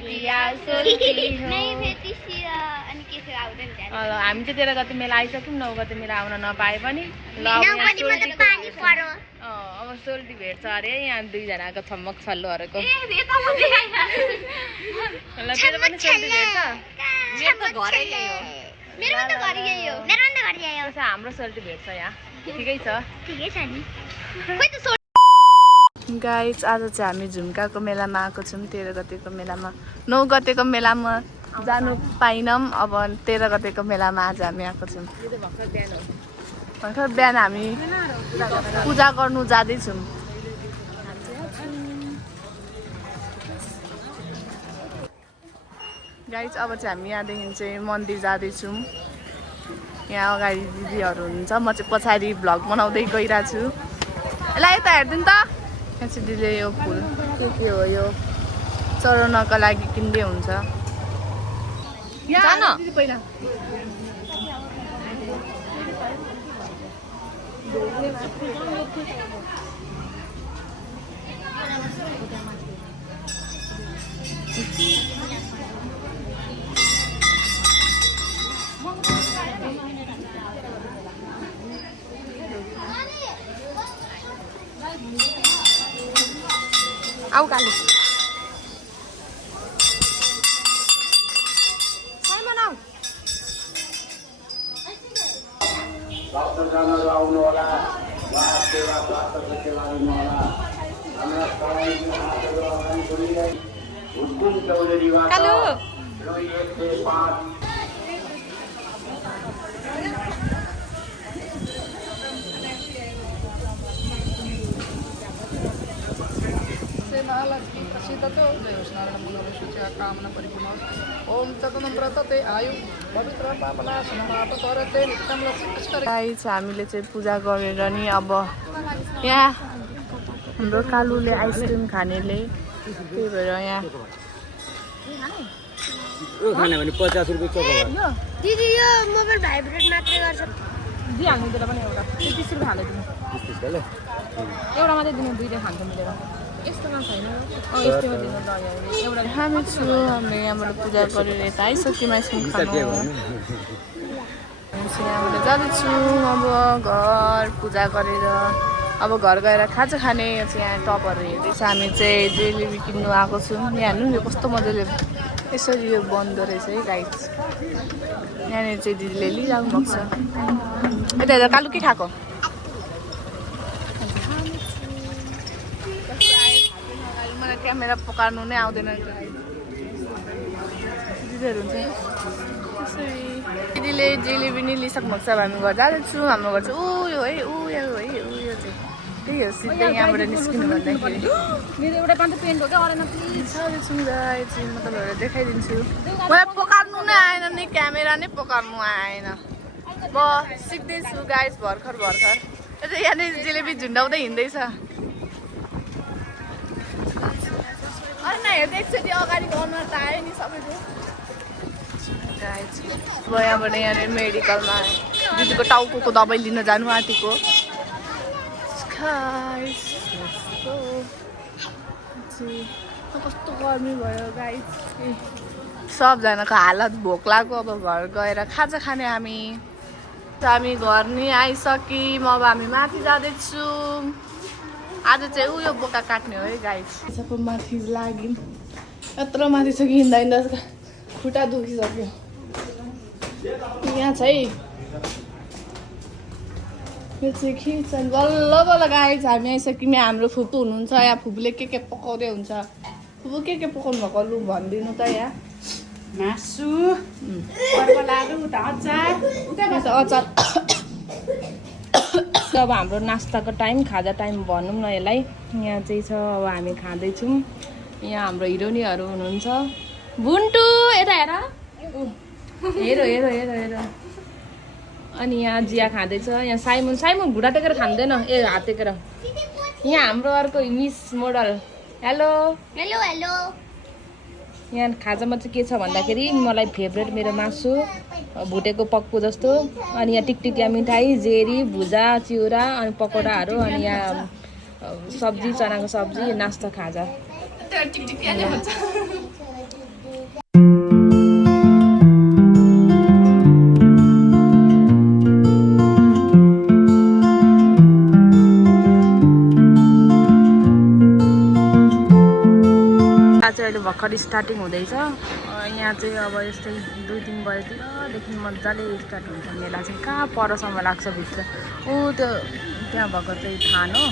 भेटिया सोल्टी हो हामी चाहिँ 13 गते मेला आइसक्यौँ 9 गते मेला आउन नपाए पनि ल अब सोल्टी भेट्छ अरे यहाँ दुईजनाको छम्मक छल्लोहरूको ल तेरो पनि सोल्टी भेट्छ हाम्रो सोल्टी भेट्छ यहाँ ठिकै छ नि गाइस आज चाहिँ हामी झुम्काको मेलामा आएको छौँ 13 गतेको मेलामा 9 गतेको मेलामा जानु पाइनौँ अब 13 गतेको मेलामा आज हामी आएको छौँ भर्खर बिहान हामी पूजा गर्नु जाँदैछौँ गाइस अब चाहिँ हामी यहाँदेखि चाहिँ मन्दिर जाँदैछौँ यहाँ अगाडि दिदीहरू हुनुहुन्छ म चाहिँ पछाडि भ्लग बनाउँदै गइरहेको छु यसलाई यता हेरिदिनु त यहाँ चाहिँ दिदीले यो फुल के हो यो चढाउनको लागि किन्दै हुन्छ जान आऊ काली भक्तजनहरू आउनु होला सेवा स्वास्थ्यको सेवा लिनु होला हाम्रा हुकुम चौधरीबाट 105 कामना परिपूर्ण ओम तदनम्रतते आयु पवित्र पापनाशनमातरते नित्यं लक्ष्य गाइस हामीले चाहिँ पूजा गरेर नि अब यहाँ हाम्रो कालुले आइसक्रिम खानेले त्यही भएर यहाँ खाने भने 50 रुपैयाँ चोको दिदी यो मोबाइल भाइब्रेट मात्रै गर्छ दि हाल्नु दिएर पनि एउटा 30 रुपैयाँ हालिदिनु 30 ले एउटा मात्रै दिनु दुईले खान्छ मिलेर यस्तोमा छैन यस्तोमा दिनु ल एउटा हामी छु हामी यहाँबाट पूजा गरेर यता आइसक्यौँ आइसक्रिम खानु यहाँबाट जाँदैछु अब घर पूजा गरेर अब घर गएर खाजा खाने चाहिँ यहाँ टपहरू हेर्दैछ हामी चाहिँ जेलेबी किन्नु आएको छौँ यहाँ हेर्नु यो कस्तो मजाले यसरी यो बन्दो रहेछ है गाइस यहाँनिर चाहिँ दिदीले लिइरहनु भएको छ यता हेर कालु के खाएको मलाई क्यामेरा पकार्नु नै आउँदैन दिदीहरू हुन्छ दिदीले जेलेबी नै लिइसक्नु भएको छ अब हामी घर जाँदैछौँ हाम्रो घर चाहिँ उयो है उयो है उयो चाहिँ त्यही हो सिधै यहाँबाट निस्किनु भन्दाखेरि मेरो एउटा मात्र पेन्ट हो क्या अरू छँदैछौँ गाइस म तपाईँहरूलाई देखाइदिन्छु मलाई पकार्नु नै आएन नि क्यामेरा नै पकार्नु आएन म सिक्दैछु गाइस भर्खर यता यहाँनिर जेलेबी झुन्डाउँदै हिँड्दैछ अरू नहेर्दै एकचोटि अगाडिको अनुहार त आयो नि सबैको अब यहाँबाट यहाँनिर मेडिकलमा दिदीको टाउको दबाई लिन जानु आँटेको कस्तो गर्मी भयो गाइस सबजनाको हालत भोक लाग्यो अब घर गएर खाजा खाने हामी घर नि आइसक्यौँ अब हामी माथि जाँदैछौँ आज चाहिँ उयो बोका काट्ने हो है गाइस सबै माथि लाग्यौँ यत्रो माथि छ कि हिँड्दा हिँड्दा खुट्टा दुखिसक्यो यहाँ छ है यो चाहिँ खिर्छन् बल्ल बल्ल गाइस हामी आइसक्यौँ हाम्रो फुपू हुनुहुन्छ यहाँ फुपूले के पकाउँदै हुन्छ फुपू के पकाउनु भएको लु भनिदिनु त यहाँ मासु अचार अब हाम्रो नास्ताको टाइम खाजा टाइम भनौँ न यसलाई यहाँ चाहिँ छ अब हामी खाँदैछौँ यहाँ हाम्रो हिरोइनहरू हुनुहुन्छ बुन्टु यता हेर अनि यहाँ जिया खाँदैछ यहाँ साइमन घुँडा टेकेर खाँदैन ए हात टेकेर यहाँ हाम्रो अर्को मिस मोडल हेलो यहाँ खाजामा चाहिँ के छ भन्दाखेरि मलाई फेभरेट मेरो मासु भुटेको पक्कु जस्तो अनि यहाँ टिकटिकिया मिठाई जेरी भुजा चिउरा अनि पकौडाहरू अनि यहाँ सब्जी चनाको सब्जी नास्ता खाजा चाहिँ अहिले भर्खर स्टार्टिङ हुँदैछ। यहाँ चाहिँ अब यस्तै 2-3 बजेतिरदेखि मजाले स्टार्ट हुन्छ मेला चाहिँ। कहाँ परसम्म लाग्छ भित्र, ऊ त्यो त्यहाँ भएको चाहिँ थान हो,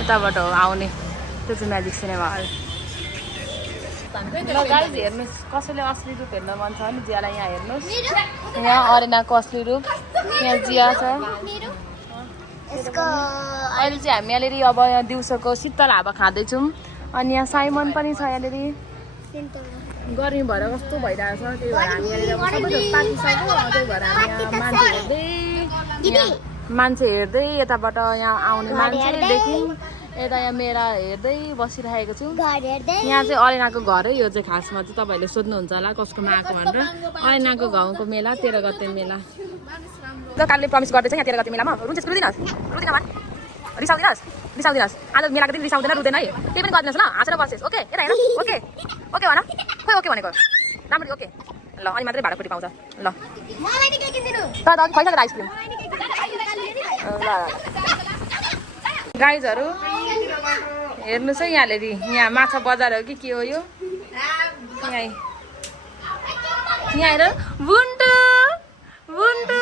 यताबाट हो आउने, त्यो चाहिँ म्याजिक सिनेमा हल। ल गाइज हेर्नुहोस्, कसैले असली रूप हेर्न मन छ भने जियालाई यहाँ हेर्नुहोस्। यहाँ अरेनाको असली रूप, यहाँ जिया छ। अहिले चाहिँ हामी यहाँनिर अब यहाँ दिउँसोको शीतल हावा खाँदैछौँ। अनि यहाँ साइमन पनि छ यहाँनिर। गर्मी भएर कस्तो भइरहेको छ, त्यही भएर हामी यहाँनिर सबै पाकिसक्यो। त्यही भएर हामी यहाँ मान्छे हेर्दै यताबाट यहाँ आउने मान्छेदेखि यता यहाँ मेला हेर्दै बसिरहेको छु। यहाँ चाहिँ अरेनाको घर है, यो चाहिँ खासमा चाहिँ तपाईँहरूले सोध्नुहुन्छ होला कसकोमा आएको भनेर। अरेनाको गाउँको मेला 13 गते मेला। दोकानले प्रमिस गर्दैछ यहाँ 13 गते मेलामा रुन्छ रुदिनस्, रुदिन भन्, रिसाउदिनस्। आज मेलाको दिन रिसाउँदैन, रुँदैन है, केही पनि गरिदिनुहोस् ल, हाँसेर बस्छस्। ओके यता हेर, ओके ओके भन, खोइ ओके भनेको राम्ररी ओके ल, अनि मात्रै भाडापट्टि पाउँछ ल। तर अघि खुवाइसकेर आइसक्रिम ल। गाइजहरू हेर्नुहोस् है यहाँनिर, यहाँ माछा बजार हो कि के हो यो, यहाँ हेर बुन्टु बुन्टु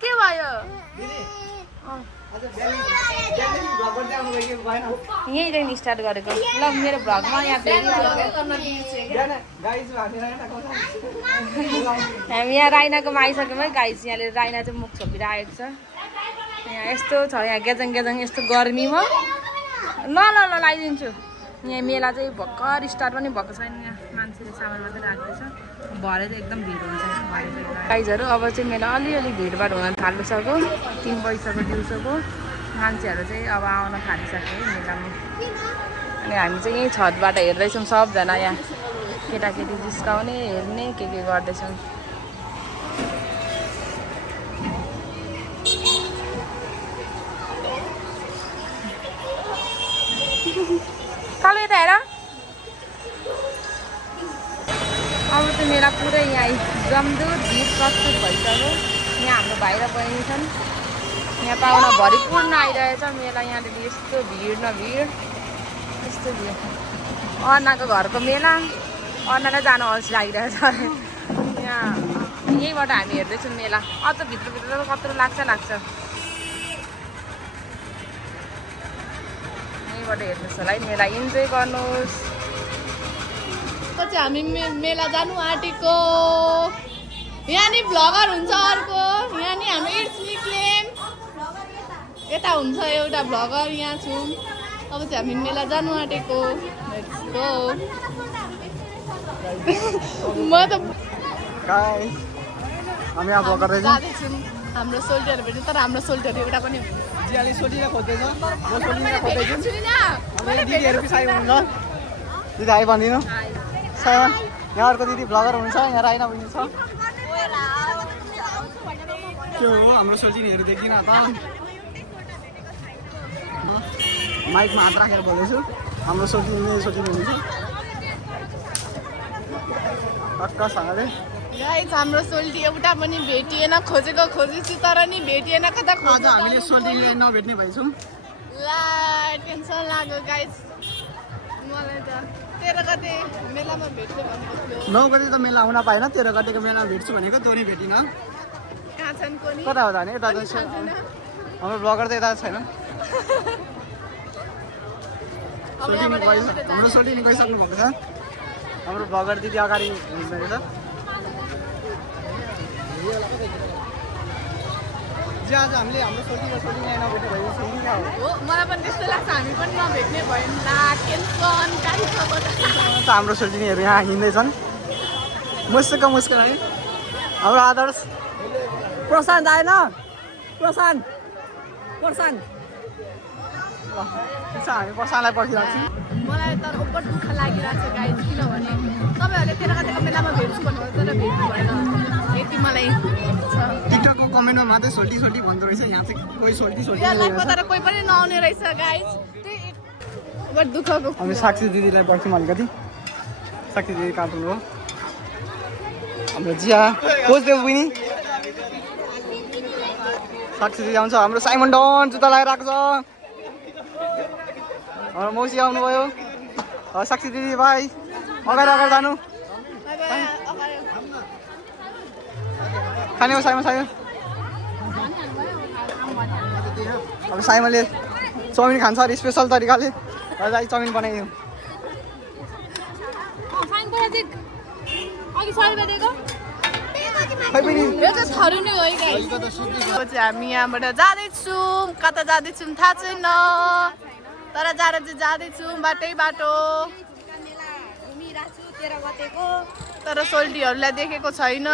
के भयो, यहीँदेखि स्टार्ट गरेको ल मेरो भ्लगमा। यहाँ हामी यहाँ राइनाकोमा आइसक्यौँ है गाइस। यहाँले राइना चाहिँ मुख छोपिरहेको छ। यहाँ यस्तो छ, यहाँ गेजङ गेजङ यस्तो गर्मीमा। ल ल ल लगाइदिन्छु। यहाँ मेला चाहिँ भर्खर स्टार्ट पनि भएको छैन, यहाँ मान्छेले सामान मात्रै राख्दैछ। भरे चाहिँ एकदम भिड हुन्छ गाइजहरू। अब चाहिँ मेला अलिअलि भिडभाड हुन थालिसक्यो, 3 बजिसक्यो दिउँसोको। मान्छेहरू चाहिँ अब आउन थालिसक्यो है मेलामा। अनि हामी चाहिँ यहीँ छतबाट हेर्दैछौँ सबजना, यहाँ केटाकेटी जिस्काउने हेर्ने के गर्दैछौँ। कालो यता हेर, अब चाहिँ मेला पुरै यहाँ जमदुर भिड प्रस्तुत भइसक्यो। यहाँ हाम्रो भाइ र बहिनी छन्, यहाँ पाहुना भरिपूर्ण आइरहेछ मेला। यहाँनिर यस्तो भिड न भिड, यस्तो भिड। अर्नाको घरको मेला, अर्नालाई जान अल्छी लागिरहेछ। यहाँ यहीँबाट हामी हेर्दैछौँ मेला। अझ भित्रभित्र कत्रो लाग्छ। यहीँबाट हेर्नुहोस् होला है मेला, इन्जोय गर्नुहोस्। चाहिँ हामी मेला जानु आँटेको। यहाँ नि भ्लगर हुन्छ अर्को, यहाँ नि हाम्रो इट्सली क्लेम यता हुन्छ एउटा भ्लगर, यहाँ छौँ। अब चाहिँ हामी मेला जानु आँटेको। म त हामी यहाँ भ्लग जाँदैछौँ हाम्रो सोल्टीहरू भेट्यो, तर हाम्रो सोल्टीहरू एउटा पनि जियाले सोल्टिन खोज्दैछ, म सोल्टिन खोज्दैछु। दिदीहरू पछाडि हुनुहुन्छ, दिदी आइ भनिदिनु। यहाँ अर्को दिदी भ्लगर हुनुहुन्छ, यहाँ राइना बहिनी छ। के हो हाम्रो सोल्टिनीहरू देख्दिन त, माइकमा हात राखेर बोल्दैछु। हाम्रो सोल्टिनी हुनुहुन्छ टक्कसँगले। गाइस हाम्रो सोल्टी एउटा पनि भेटिएन, खोजेछु तर नि भेटिएन। कता आज हामीले सोल्टिनीलाई नभेट्ने भएछौँ। ला टेन्सन लाग्यो गाइस मलाई त। 13 गते मेलामा भेट्ने भनेको थियो, 9 गते त मेला आउन पाएन, 13 गतेको मेलामा भेट्छु भनेको तँ नि भेटिन। कहाँ छन् कोनी, कता हो जाने? यता हाम्रो ब्लगर त यता छैन। हाम्रो सोल्टिनी गइसक्नु भएको छ। हाम्रो ब्लगर दिदी अगाडि हुनुहुन्छ त। जे आज हामीले हाम्रो सोल्टिनी नभेट्ने भयो हो। मलाई पनि त्यस्तो लाग्छ, हामी पनि नभेट्ने भयो नि। ला टेन्सन गाडी छ। हाम्रो सोल्टिनीहरू यहाँ हिँड्दैछन् मुस्क है। हाम्रो आदर्श प्रशान्त आएन, प्रशान्त हामी प्रशान्तलाई पर्खिरहेको छौँ। मलाई तर ओपर दुःख लागिरहेको छ गाइस, किनभने तपाईँहरूले 13 गतेको मेलामा भेट्छु भन्नुभयो तर भेट्नु भएन। यति मलाई छ। टिकटकको कमेन्टमा मात्रै सोल्टी भन्दो रहेछ, यहाँ चाहिँ कोही सोल्टी लाइफमा तर कोही पनि नआउने रहेछ गाइस। त्यही ओपर दुःखको। हामी साक्षी दिदीलाई पर्छौँ अलिकति। साक्षी दिदी कार्टुन हो हाम्रो जिया खोज्देऊ बहिनी। साक्षी दिदी आउँछ। हाम्रो साइमन डन जुत्ता लगाएर आएको छ। मौसी आउनुभयो साक्षी दिदी भाइ अगाडि अगाडि जानु खाने हो साइमा साइमा अब साइमाले चाउमिन खान्छ अरे स्पेसल तरिकाले दाइ चाउमिन बनाइदिउँ खै पनि हामी यहाँबाट जाँदैछौँ कता जाँदैछौँ थाहा छैन तर जाँदा चाहिँ जाँदैछौँ बाटो तर सोल्टीहरूलाई देखेको छैन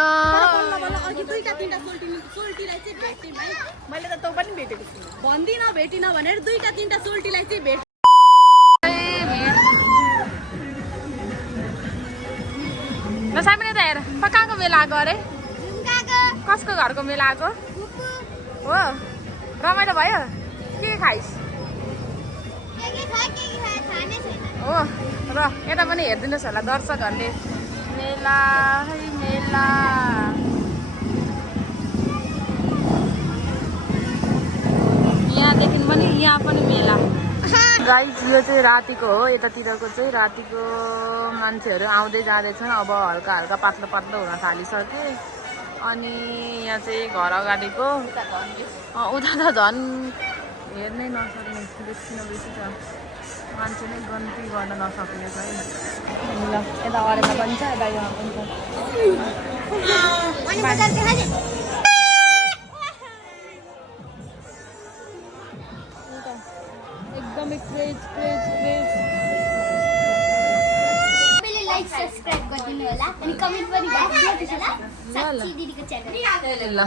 मैले त तँ पनि भेटेको छु भन्दिनँ भेटिनँ भनेर 2-3 सोल्टीलाई चाहिँ भेट सामान्य त हेर कहाँको मेला आएको अरे कसको घरको मेला आएको हो रमाइलो भयो के खाइस् हो र यता पनि हेरिदिनुहोस् होला दर्शकहरूले मेला है मेला यहाँदेखि पनि यहाँ पनि मेला गाइस यो चाहिँ रातिको हो यतातिरको चाहिँ रातिको मान्छेहरू आउँदै जाँदैछन् अब हल्का हल्का पातलो पातलो हुन थालिसके अनि यहाँ चाहिँ घर अगाडिको उता त झन् हेर्नै नसक्ने बेसी न बेसी छ मान्छे नै गन्ती गर्न नसक्ने छ है ल यता अरेमा पनि छ यता यहाँ पनि छ एकदमै क्रेज लाइक सब्स्क्राइब गरिदिनु होला अनि कमेन्ट पनि गरिदिनु होला साक्षी दिदीको च्यानल ल